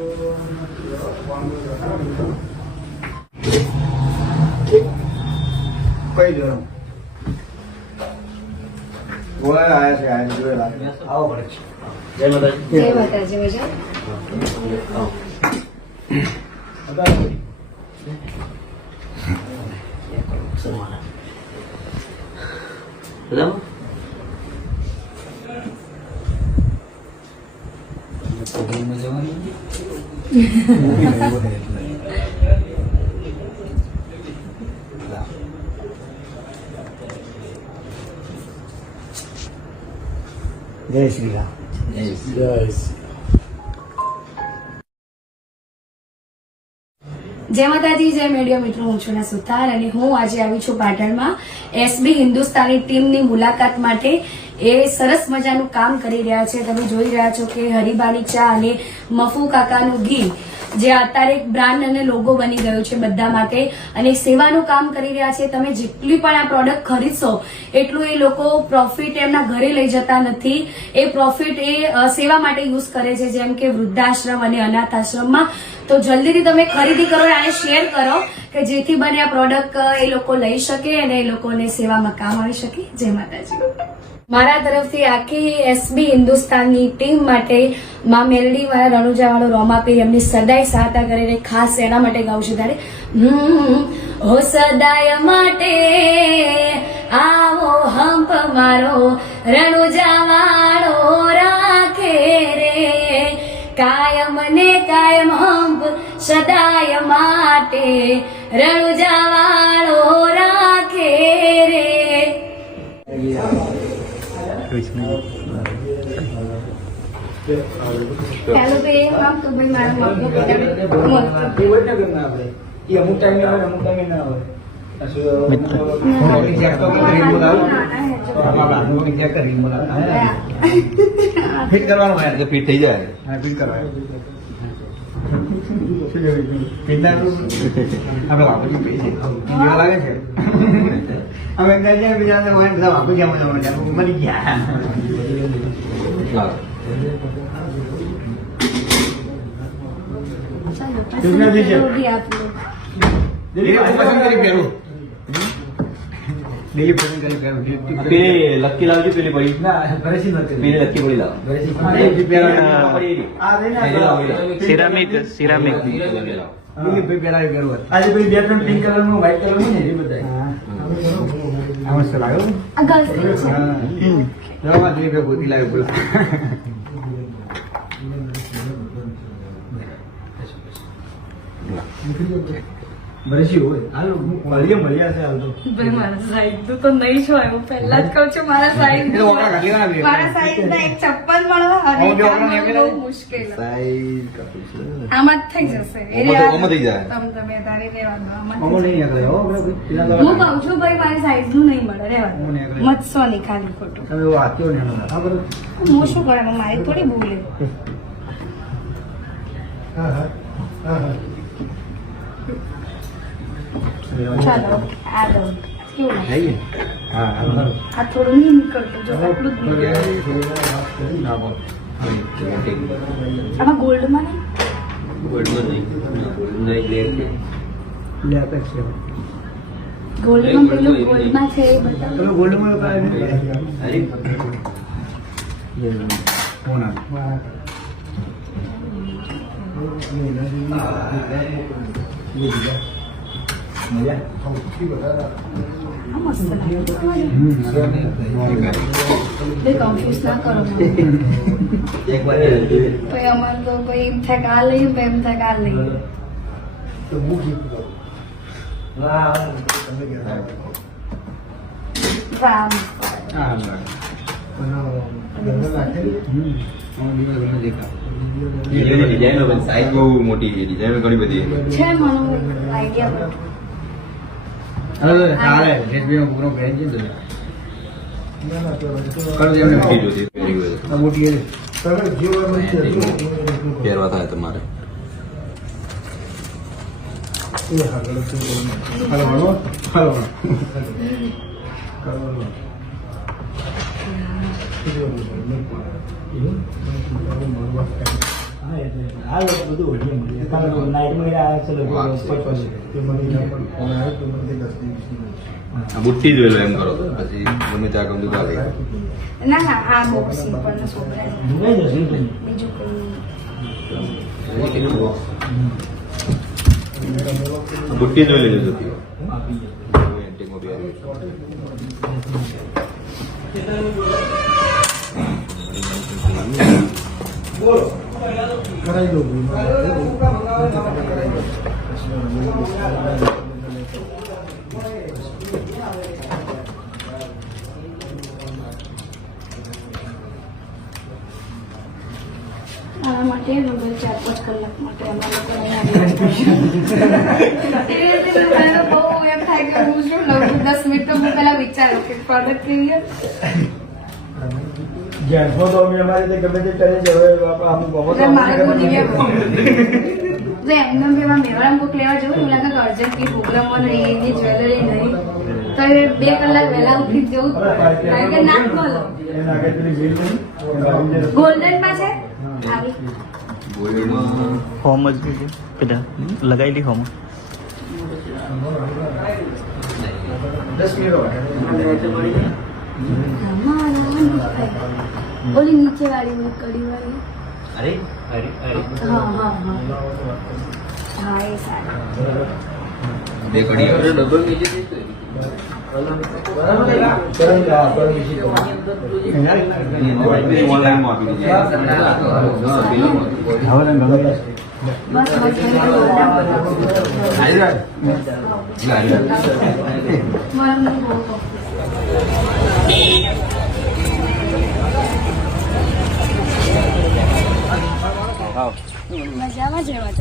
કઈ જરો ગોળા આયા છે આ જોયેલા આવો પડે. જય માતાજી. જય માતાજી. મજા જય શ્રી રામ. જય જય માતાજી. જય મીડિયા મિત્રો, હું છું સુથાર અને હું આજે આવી છું પાટણમાં એસબી હિન્દુસ્તાની ટીમની મુલાકાત માટે. એ સરસ મજાનું કામ કરી રહ્યા છે. તમે જોઈ રહ્યા છો કે હરિબાની ચા અને મફુ કાકાનું ઘી જે અત્યારે એક બ્રાન્ડ અને લોગો બની ગયો છે બધા માટે અને સેવાનું કામ કરી રહ્યા છે. તમે જેટલી પણ આ પ્રોડક્ટ ખરીદશો એટલું એ લોકો પ્રોફિટ એમના ઘરે લઈ જતા નથી. એ પ્રોફિટ એ સેવા માટે યુઝ કરે છે, જેમ કે વૃદ્ધાશ્રમ અને અનાથ આશ્રમમાં. તો જલ્દીથી તમે ખરીદી કરો અને શેર કરો કે જેથી બને આ પ્રોડક્ટ એ લોકો લઈ શકે અને એ લોકોને સેવામાં કામ આવી શકે. જય માતાજી. મારા તરફથી આખી એસબી હિન્દુસ્તાનની ટીમ માટે માં મેલડી વાળા રણુજા વાળો રોમાપીર એમની સદાય સહાયતા કરીને ખાસ એના માટે ગાઉં છું. ત્યારે હો સદાય માટે આવો હંપ મારો રણુજા વાળો રાખે રે, કાયમ ને કાયમ હંપ સદાય માટે રણુજા વાળો રાખે રે. ચાલો તો એ કામ તો ભાઈ મારા માપનો અમુક ટાઈમે આવે અમુક ટાઈમે ના આવે. ફિટ કરવાનું હોય તો ફિટ થઈ જાય. ફિટ કરવાનું આપડે વાપરી પી છે લાગે છે. અમે બીજા બધા વાપરી ગયા મરી ગયા. લકી લાવજો પેલી પડી પેલી લકી પડી લાવ. સિરામિક આજે પેલી બે ત્રણ પિંક કલર નું વ્હાઈટ કલર નું ને એ બધા મસ્ત લાગ્યો. ગોતી લાવ્યો બોલા. બરસી હોય હાલો મળ્યા છે. હાલ તો ભાઈ મારા સાઈઝ તો નહીં છો આવ્યો. પહેલા જ કહું છું મારા સાઈઝ ના એક ચપ્પલ મળવા અને બહુ મુશ્કેલ. આમાં જ થઈ જશે. તમે તારી રહેવાનું હું કહું છું ભાઈ મારી સાઈઝ નું નહીં મળે. રહેવાનું મતસો નહીં ખાલી ખોટું. હું શું કરવાનું, મારી થોડી ભૂલ. ચાલો આ દઉં કેવું આ થોડું નહીં નીકળતું. જો આટલું જ આમાં ગોલ્ડમાં નહીં. ગોલ્ડમાં પેલું ગોલ્ડમાં છે એ બધા ગોલ્ડમાં કન્ફ્યુઝ ના કરો. પછી અમારે તો કોઈ એમ થાય કે આ લઈએ, એમ થાય કે આ લઈએ. સાઈઝ બહુ મોટી છે. ડિઝાઇન ઘણી બધી છે. મને આઈડિયા પહેરવા થાય તમારે. હા એ બધું ઓળખી મળે કારણ નાઇટમાં આવ્યા છે લોકો બુટ્ટી જોઈ લો એમ કરો તો પછી ગમે ત્યાં ગમતું ચાલે ના ના આ બહુ સિમ્પલ નો છોકરા જોઈ જશે બીજું કોઈ બુટ્ટી જોઈ લેજો જોતી કરાવી દો આના માટે લગભગ 4-5 કલાક માટે અમારા લોકો અહીંયા બહુ એમ થાય કે હું શું લઉં 10 મિનિટ તો હું પેલા વિચારું કે પ્રોડક્ટ કેવી જેન્ટ્સમાં તો અમે અમારી રીતે ગમે તે કરીએ છીએ હવે અમુક એટલે મારે તો દિવ્યા એમને એમાં મેવાડા બુક લેવા જવું એવું લાગે કે અર્જન્ટ કઈ પ્રોગ્રામમાં નહીં એની જ્વેલરી નહીં તો એ 2 કલાક વહેલા ઉઠી જવું કારણ કે ના બોલો એના આગળ પેલી વેલ નહીં ગોલ્ડનમાં છે આવી ગોલ્ડમાં હોમ જ પેલા લગાવેલી હોમ 10 મિનિટ ઓલી નીચે વાળી કડી વાળી અરે અરે અરે હા હા હા હા એ સારું બે કડી ડબલ ઓનલાઈન માં આપી દીધી બસ બસ મને બહુ મજામાં જ રહેવા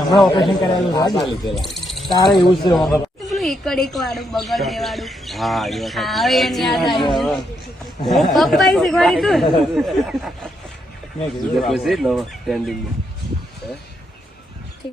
હમણાં ઓપરેશન કરાયેલું તારે એવું છે પેલું એક વાળું બગડ બે વાળું હા એને યાદ આવ્યું પપ્પાએ શીખવાડી તું